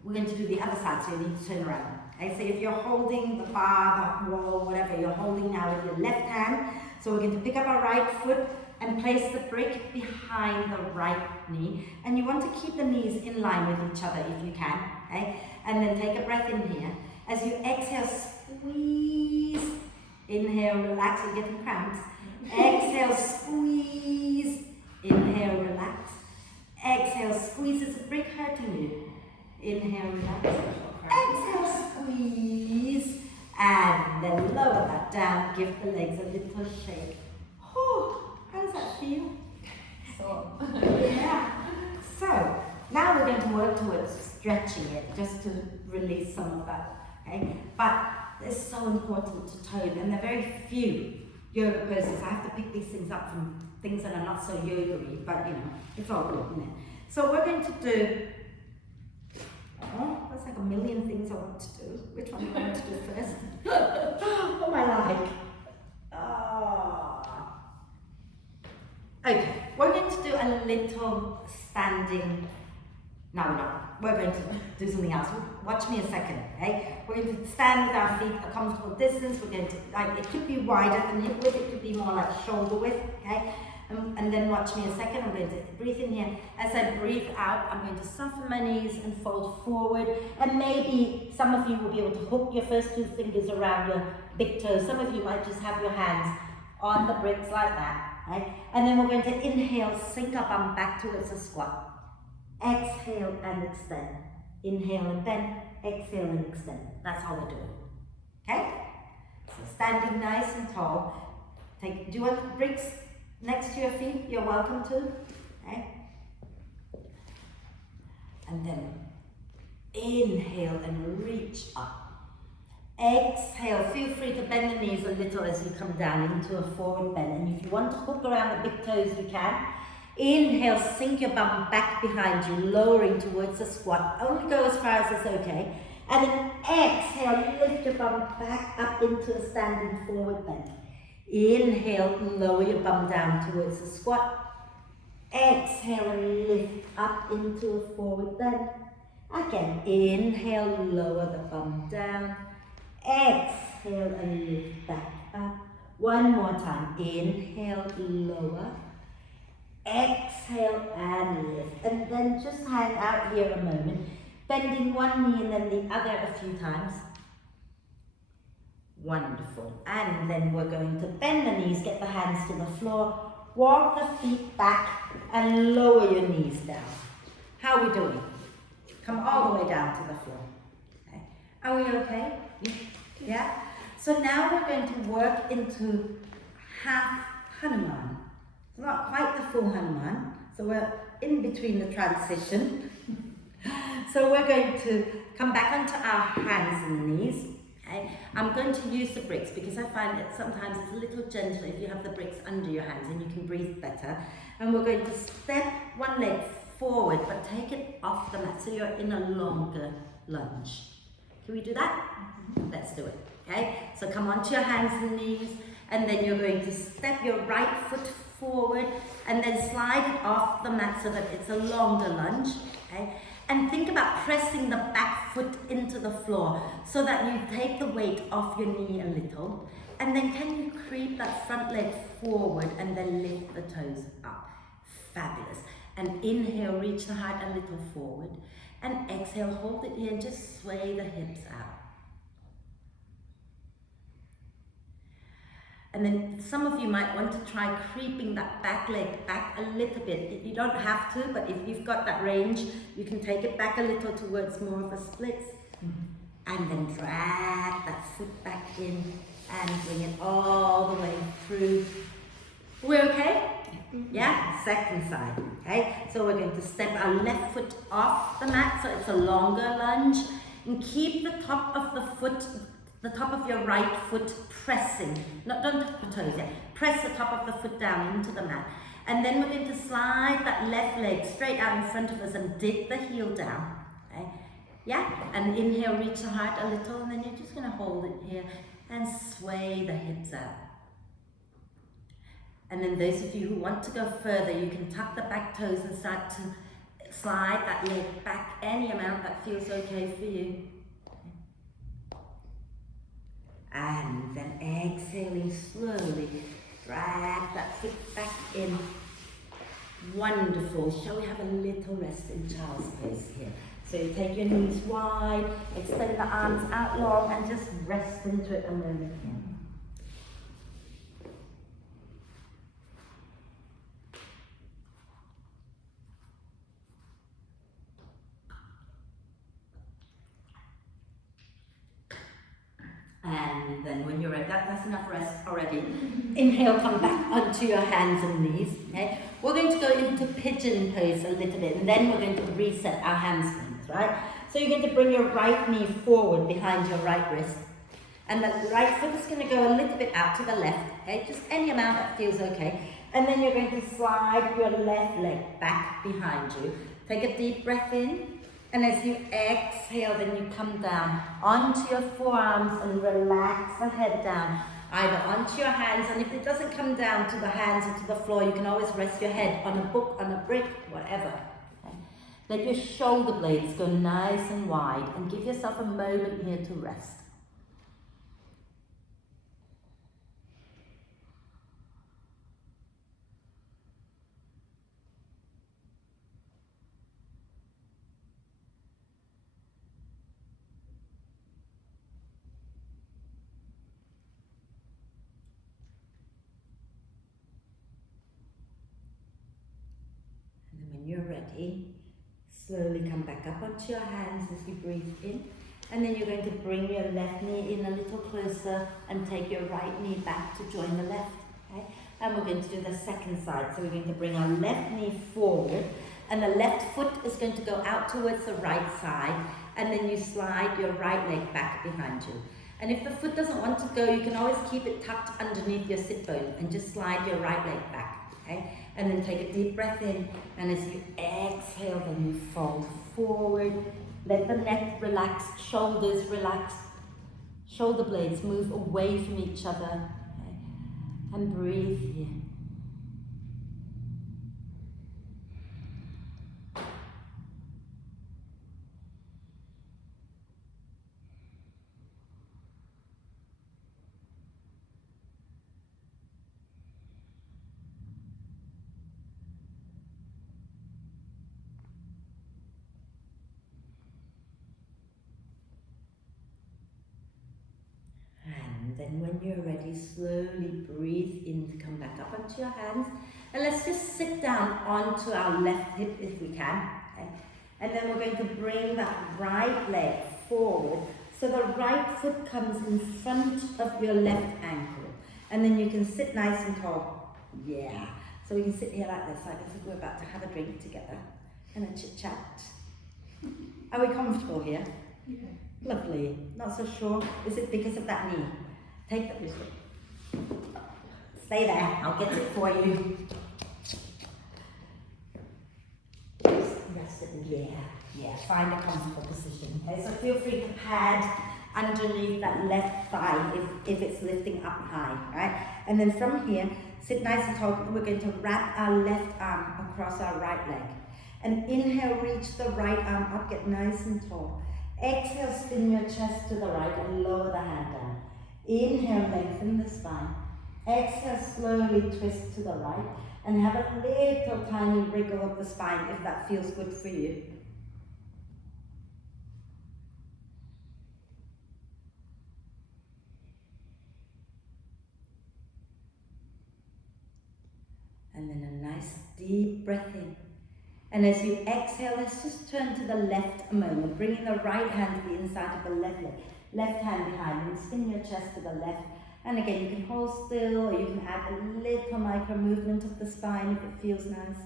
we're going to do the other side, so you need to turn around. Okay? So if you're holding the bar, the wall, whatever, you're holding now with your left hand. So we're going to pick up our right foot and place the brick behind the right knee. And you want to keep the knees in line with each other if you can. Okay? And then take a breath in here. As you exhale, squeeze. Inhale, relax, you're getting cramps. Exhale, squeeze. Inhale, relax. Exhale, squeeze. Is the brick hurting you? Inhale, relax. Exhale, squeeze. And then lower that down. Give the legs a little shake. How does that feel? So, yeah. So, now we're going to work towards stretching it, just to release some of that. Okay? But it's so important to tone, and there are very few yoga poses. I have to pick these things up from things that are not so yoga-y, but you know, it's all good, isn't it? So we're going to do, there's like a million things I want to do. Which one do I want to do first? What am I like? Okay, we're going to do a little standing. No, we're not. We're going to do something else. Watch me a second, okay? We're going to stand with our feet a comfortable distance. We're going to, like, it could be wider than hip width, it could be more like shoulder width, okay? And then watch me a second. I'm going to breathe in here. As I breathe out, I'm going to soften my knees and fold forward. And maybe some of you will be able to hook your first two fingers around your big toes. Some of you might just have your hands on the bricks like that. Right? And then we're going to inhale, sink our bum back towards a squat. Exhale and extend. Inhale and bend. Exhale and extend. That's all we're doing. Okay? So standing nice and tall. Do you want bricks next to your feet? You're welcome to. Okay? And then inhale and reach up. Exhale, feel free to bend the knees a little as you come down into a forward bend. And if you want to hook around the big toes, you can. Inhale, sink your bum back behind you, lowering towards the squat. Only go as far as it's okay. And then exhale, lift your bum back up into a standing forward bend. Inhale, lower your bum down towards the squat. Exhale and lift up into a forward bend. Again, inhale, lower the bum down. Exhale and lift back up. One more time. Inhale, lower. Exhale and lift. And then just hang out here a moment. Bending one knee and then the other a few times. Wonderful. And then we're going to bend the knees, get the hands to the floor. Walk the feet back and lower your knees down. How are we doing? Come all the way down to the floor. Okay. Are we okay? Yeah? So now we're going to work into half Hanuman. It's not quite the full Hanuman, so we're in between the transition. So we're going to come back onto our hands and knees. Okay? I'm going to use the bricks because I find that sometimes it's a little gentler if you have the bricks under your hands and you can breathe better. And we're going to step one leg forward but take it off the mat so you're in a longer lunge. Can we do that? Let's do it. Okay? So come onto your hands and knees and then you're going to step your right foot forward and then slide it off the mat so that it's a longer lunge. Okay? And think about pressing the back foot into the floor so that you take the weight off your knee a little. And then can you creep that front leg forward and then lift the toes up? Fabulous. And inhale, reach the heart a little forward. And exhale, hold it here and just sway the hips out. And then some of you might want to try creeping that back leg back a little bit. You don't have to, but if you've got that range, you can take it back a little towards more of a split. And then drag that foot back in and bring it all the way through. We're okay? Yeah? Second side. Okay? So we're going to step our left foot off the mat so it's a longer lunge. And keep the top of the foot, the top of your right foot pressing. Don't touch the toes yet. Press the top of the foot down into the mat. And then we're going to slide that left leg straight out in front of us and dig the heel down. Okay? Yeah? And inhale, reach the heart a little, and then you're just going to hold it here and sway the hips out. And then those of you who want to go further, you can tuck the back toes and start to slide that leg back any amount that feels okay for you. And then exhaling slowly, drag that foot back in. Wonderful. Shall we have a little rest in child's pose here? So you take your knees wide, extend the arms out long and just rest into it a moment here. And then when you're ready, that's enough rest already. Inhale, come back onto your hands and knees. Okay? We're going to go into pigeon pose a little bit and then we're going to reset our hamstrings, right? So you're going to bring your right knee forward behind your right wrist. And the right foot is going to go a little bit out to the left, okay? Just any amount that feels okay. And then you're going to slide your left leg back behind you. Take a deep breath in. And as you exhale, then you come down onto your forearms and relax the head down, either onto your hands, and if it doesn't come down to the hands or to the floor, you can always rest your head on a book, on a brick, whatever. Okay? Let your shoulder blades go nice and wide, and give yourself a moment here to rest. When you're ready, slowly come back up onto your hands as you breathe in. And then you're going to bring your left knee in a little closer and take your right knee back to join the left. Okay? And we're going to do the second side. So we're going to bring our left knee forward and the left foot is going to go out towards the right side. And then you slide your right leg back behind you. And if the foot doesn't want to go, you can always keep it tucked underneath your sit bone and just slide your right leg back. Okay? And then take a deep breath in, and as you exhale, then you fold forward. Let the neck relax, shoulders relax, shoulder blades move away from each other. Okay? And breathe here. And then when you're ready, slowly breathe in to come back up onto your hands. And let's just sit down onto our left hip if we can. Okay? And then we're going to bring that right leg forward so the right foot comes in front of your left ankle. And then you can sit nice and tall. Yeah. So we can sit here like this we're about to have a drink together and a chit chat. Are we comfortable here? Yeah. Lovely. Not so sure. Is it because of that knee? Take that. Stay there. I'll get it for you. Rest it. Yeah. Find a comfortable position. Okay, so feel free to pad underneath that left thigh if it's lifting up high, right? And then from here, sit nice and tall. We're going to wrap our left arm across our right leg. And inhale, reach the right arm up, get nice and tall. Exhale, spin your chest to the right and lower the hand down. Inhale, lengthen the spine. Exhale, slowly twist to the right and have a little tiny wriggle of the spine if that feels good for you. And then a nice deep breath in. And as you exhale, let's just turn to the left a moment, bringing the right hand to the inside of the left leg. Left hand behind and spin your chest to the left. And again, you can hold still or you can add a little micro movement of the spine if it feels nice.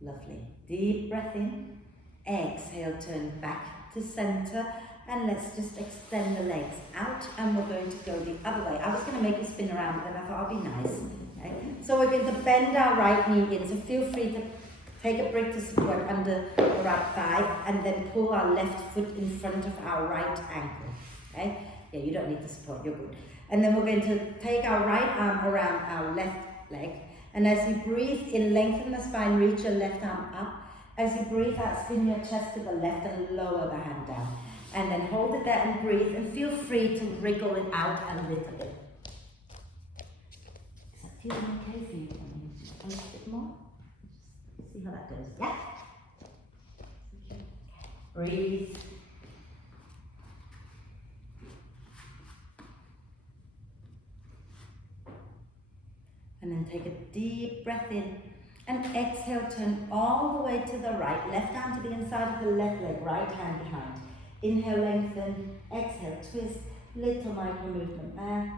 Lovely. Deep breath in. Exhale, turn back to center. And let's just extend the legs out and we're going to go the other way. I was going to make you spin around, but then I thought I'll be nice. Okay? So we're going to bend our right knee in. So feel free to take a break to support under the right thigh and then pull our left foot in front of our right ankle. Okay? Yeah, you don't need the support, you're good. And then we're going to take our right arm around our left leg. And as you breathe in, lengthen the spine, reach your left arm up. As you breathe out, spin your chest to the left and lower the hand down. And then hold it there and breathe and feel free to wriggle it out a little bit. Is that feeling okay for you? A little bit more? See how that goes. Yeah? Breathe. And then take a deep breath in. And exhale, turn all the way to the right. Left arm to the inside of the left leg, right hand behind. Inhale, lengthen. Exhale, twist. Little micro movement there.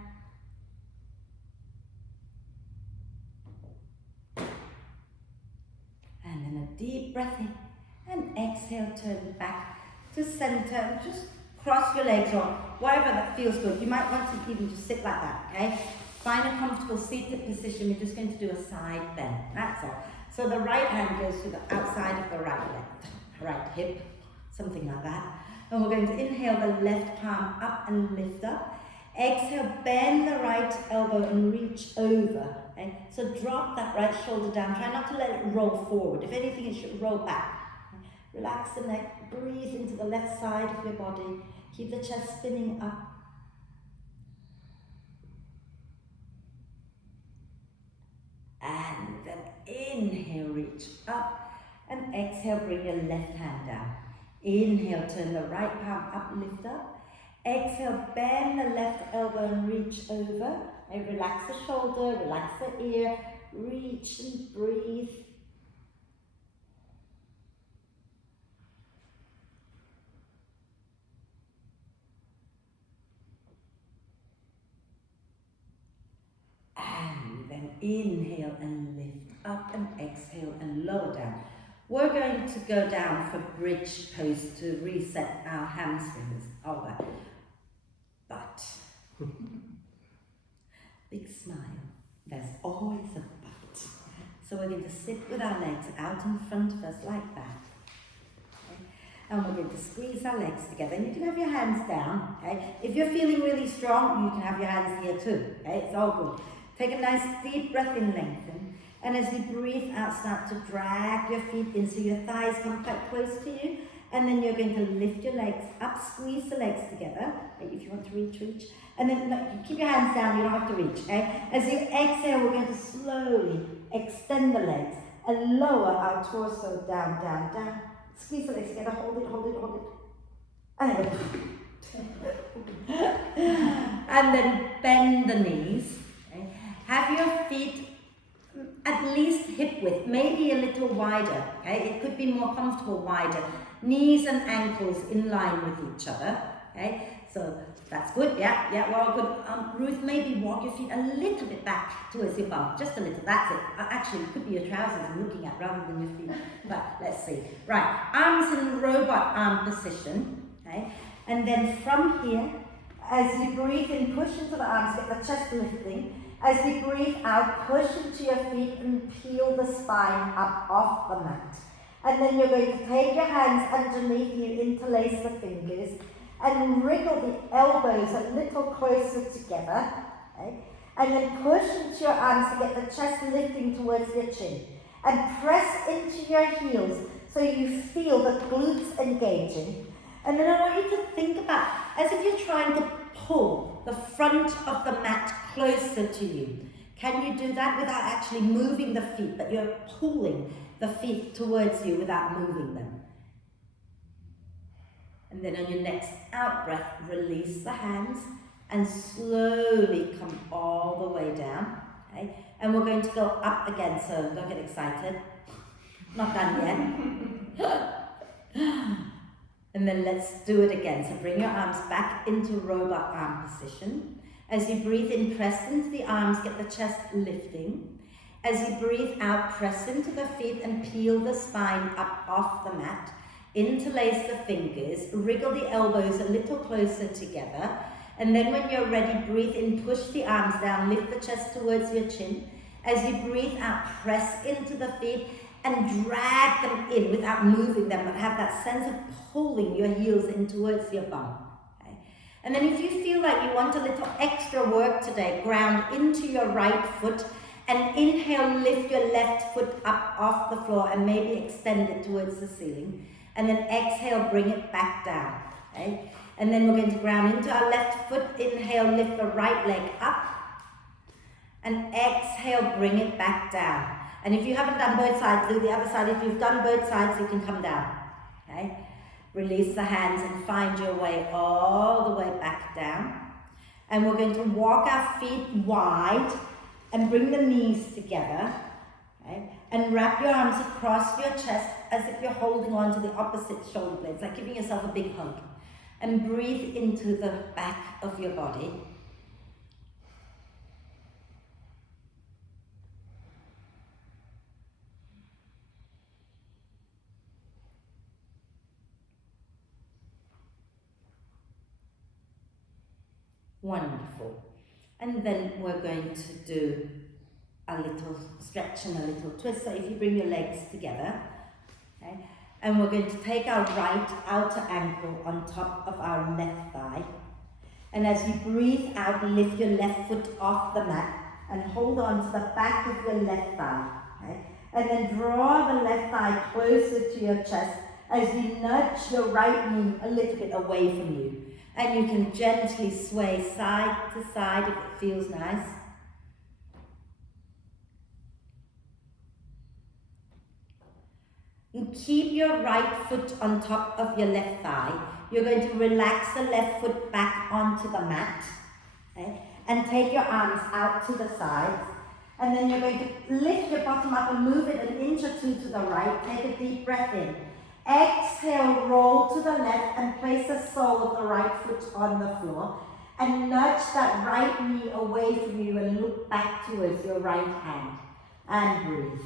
And then a deep breath in. And exhale, turn back to center. And just cross your legs or wherever that feels good. You might want to even just sit like that, okay? Find a comfortable seated position. We're just going to do a side bend. That's all. So the right hand goes to the outside of the right leg, right hip, something like that. And we're going to inhale the left palm up and lift up. Exhale, bend the right elbow and reach over. Okay? So drop that right shoulder down. Try not to let it roll forward. If anything, it should roll back. Relax the neck. Breathe into the left side of your body. Keep the chest spinning up. And then inhale, reach up. And exhale, bring your left hand down. Inhale, turn the right palm up, lift up. Exhale, bend the left elbow and reach over. And relax the shoulder, relax the ear. Reach and breathe. And then inhale and lift up and exhale and lower down. We're going to go down for bridge pose to reset our hamstrings. All that. But, big smile. There's always a but. So we're going to sit with our legs out in front of us like that. Okay? And we're going to squeeze our legs together. And you can have your hands down. Okay? If you're feeling really strong, you can have your hands here too. Okay? It's all good. Take a nice deep breath in, lengthen. And as you breathe out, start to drag your feet in so your thighs come quite close to you. And then you're going to lift your legs up, squeeze the legs together. If you want to reach, reach. And then no, keep your hands down, you don't have to reach, okay? As you exhale, we're going to slowly extend the legs and lower our torso down, down, down. Squeeze the legs together, hold it, hold it, hold it. And then, and then bend the knees. Okay? Have your feet at least hip width, maybe a little wider, okay? It could be more comfortable wider. Knees and ankles in line with each other, okay? So that's good, yeah, we're all good. Ruth, maybe walk your feet a little bit back towards your bum, just a little, that's it. Actually, it could be your trousers I'm looking at rather than your feet, but let's see. Right, arms in robot arm position, okay? And then from here, as you breathe in, push into the arms, get the chest lifting. As you breathe out, push into your feet and peel the spine up off the mat. And then you're going to take your hands underneath you, interlace the fingers, and wriggle the elbows a little closer together. Okay? And then push into your arms to get the chest lifting towards your chin. And press into your heels so you feel the glutes engaging. And then I want you to think about, as if you're trying to pull the front of the mat closer to you. Can you do that without actually moving the feet, but you're pulling the feet towards you without moving them? And then on your next out breath, release the hands and slowly come all the way down. Okay? And we're going to go up again, so don't get excited. Not done yet. And then let's do it again. So bring your arms back into robot arm position. As you breathe in, press into the arms, get the chest lifting. As you breathe out, press into the feet and peel the spine up off the mat. Interlace the fingers, wriggle the elbows a little closer together. And then when you're ready, breathe in, push the arms down, lift the chest towards your chin. As you breathe out, press into the feet and drag them in without moving them, but have that sense of pulling your heels in towards your bum. Okay? And then if you feel like you want a little extra work today, ground into your right foot and inhale, lift your left foot up off the floor and maybe extend it towards the ceiling. And then exhale, bring it back down. Okay? And then we're going to ground into our left foot, inhale, lift the right leg up. And exhale, bring it back down. And if you haven't done both sides, do the other side. If you've done both sides, you can come down. Okay? Release the hands and find your way all the way back down. And we're going to walk our feet wide and bring the knees together. Okay? And wrap your arms across your chest as if you're holding on to the opposite shoulder blades, like giving yourself a big hug. And breathe into the back of your body. Wonderful. And then we're going to do a little stretch and a little twist. So if you bring your legs together, okay, and we're going to take our right outer ankle on top of our left thigh. And as you breathe out, lift your left foot off the mat and hold on to the back of your left thigh. Okay? And then draw the left thigh closer to your chest as you nudge your right knee a little bit away from you. And you can gently sway side to side if it feels nice. And keep your right foot on top of your left thigh. You're going to relax the left foot back onto the mat. Okay? And take your arms out to the sides. And then you're going to lift your bottom up and move it an inch or two to the right. Take a deep breath in. Exhale, roll to the left and place the sole of the right foot on the floor. And nudge that right knee away from you and look back towards your right hand. And breathe.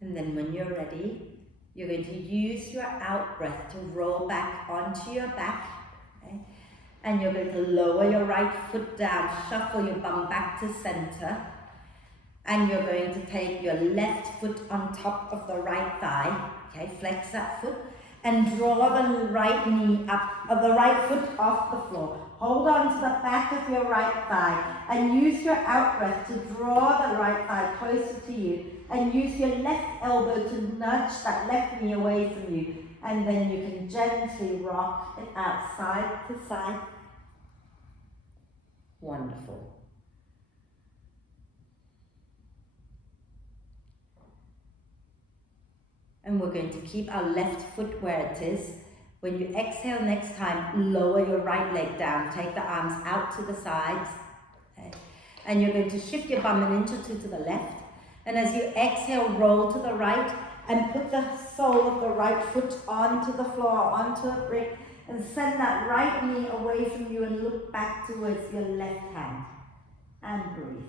And then when you're ready, you're going to use your out breath to roll back onto your back. Okay? And you're going to lower your right foot down, shuffle your bum back to center. And you're going to take your left foot on top of the right thigh. Okay, flex that foot. And draw the right knee up, the right foot off the floor. Hold on to the back of your right thigh and use your out breath to draw the right thigh closer to you. And use your left elbow to nudge that left knee away from you. And then you can gently rock it out side to side. Wonderful. And we're going to keep our left foot where it is. When you exhale next time, lower your right leg down. Take the arms out to the sides. And you're going to shift your bum an inch or two to the left. And as you exhale, roll to the right and put the sole of the right foot onto the floor, onto a brick, and send that right knee away from you and look back towards your left hand. And breathe.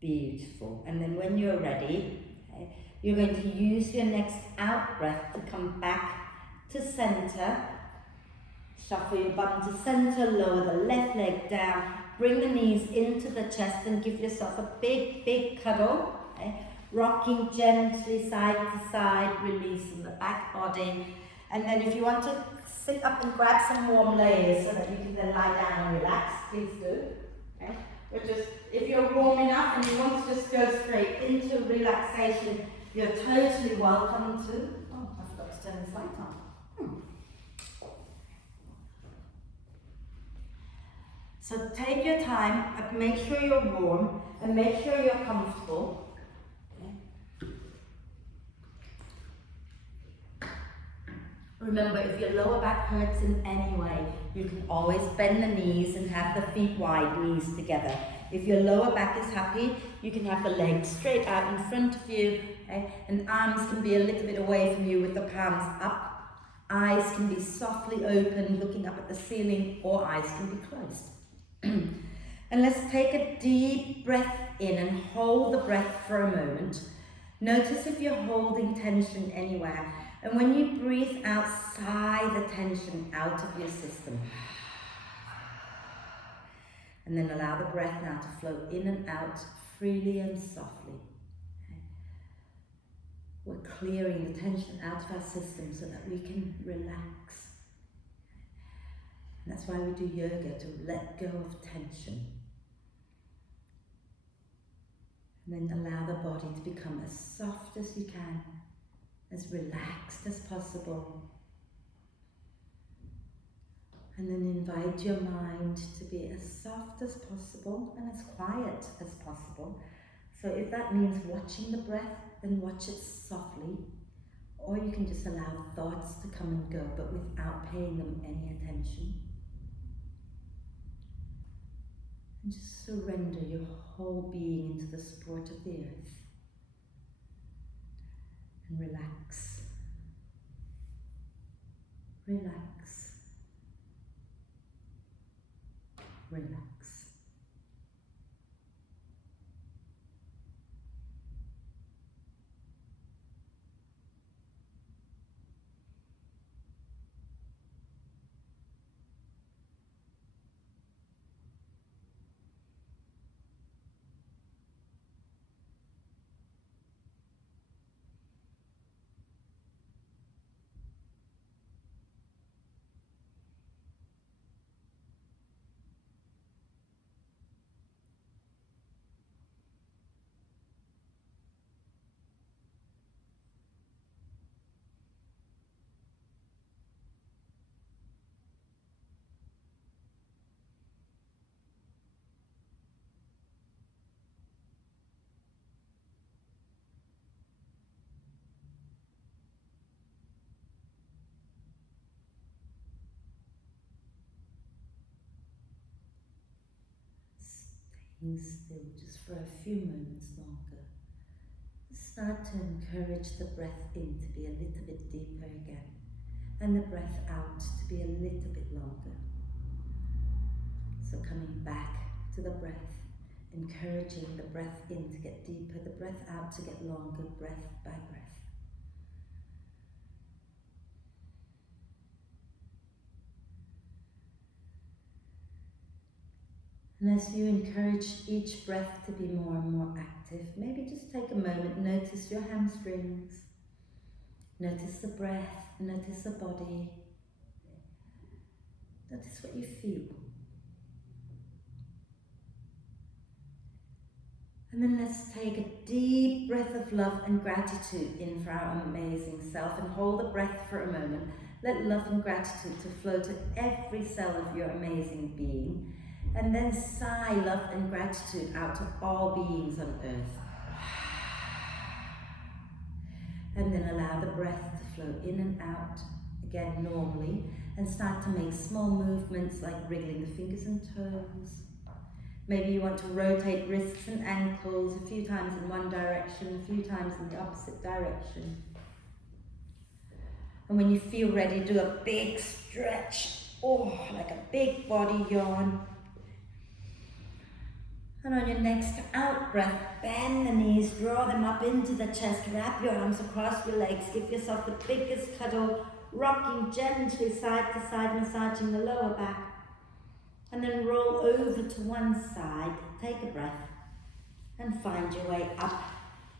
Beautiful. And then when you're ready, okay, you're going to use your next out breath to come back to center. Shuffle your bum to center, lower the left leg down, bring the knees into the chest and give yourself a big, big cuddle. Okay? Rocking gently side to side, releasing the back body. And then if you want to sit up and grab some warm layers so that you can then lie down and relax, please do. Okay? Or just, if you're warm enough and you want to just go straight into relaxation, you're totally welcome to. Oh, I forgot to turn this light on. So take your time, but make sure you're warm and make sure you're comfortable. Okay. Remember, if your lower back hurts in any way, you can always bend the knees and have the feet wide, knees together. If your lower back is happy, you can have the legs straight out in front of you, okay? And arms can be a little bit away from you with the palms up. Eyes can be softly open, looking up at the ceiling, or eyes can be closed. And let's take a deep breath in and hold the breath for a moment. Notice if you're holding tension anywhere. And when you breathe out, sigh the tension out of your system. And then allow the breath now to flow in and out freely and softly. Okay. We're clearing the tension out of our system so that we can relax. And that's why we do yoga, to let go of tension. And then allow the body to become as soft as you can, as relaxed as possible. And then invite your mind to be as soft as possible and as quiet as possible. So if that means watching the breath, then watch it softly. Or you can just allow thoughts to come and go, but without paying them any attention. And just surrender your whole being into the support of the earth. And relax. Relax. Relax. Staying still just for a few moments longer. Start to encourage the breath in to be a little bit deeper again, and the breath out to be a little bit longer. So coming back to the breath, encouraging the breath in to get deeper, the breath out to get longer, breath by breath. And as you encourage each breath to be more and more active, maybe just take a moment, notice your hamstrings, notice the breath, notice the body, notice what you feel. And then let's take a deep breath of love and gratitude in for our amazing self, and hold the breath for a moment. Let love and gratitude to flow to every cell of your amazing being. And then sigh love and gratitude out to all beings on earth. And then allow the breath to flow in and out, again normally, and start to make small movements like wriggling the fingers and toes. Maybe you want to rotate wrists and ankles a few times in one direction, a few times in the opposite direction. And when you feel ready, do a big stretch, like a big body yawn. And on your next out breath, bend the knees, draw them up into the chest, wrap your arms across your legs, give yourself the biggest cuddle, rocking gently side to side, massaging the lower back. And then roll over to one side, take a breath, and find your way up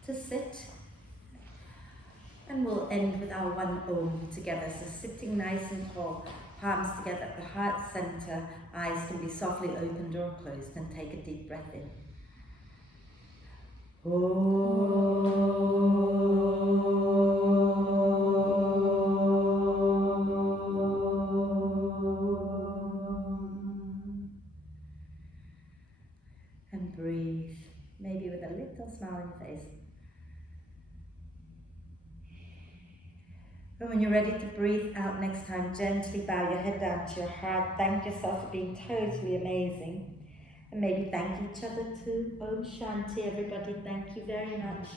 to sit. And we'll end with our one Om together, so sitting nice and tall, palms together at the heart center, eyes can be softly opened or closed, and take a deep breath in. And breathe, maybe with a little smiling face. And when you're ready to breathe out next time, gently bow your head down to your heart. Thank yourself for being totally amazing. And maybe thank each other too. Om Shanti, everybody. Thank you very much.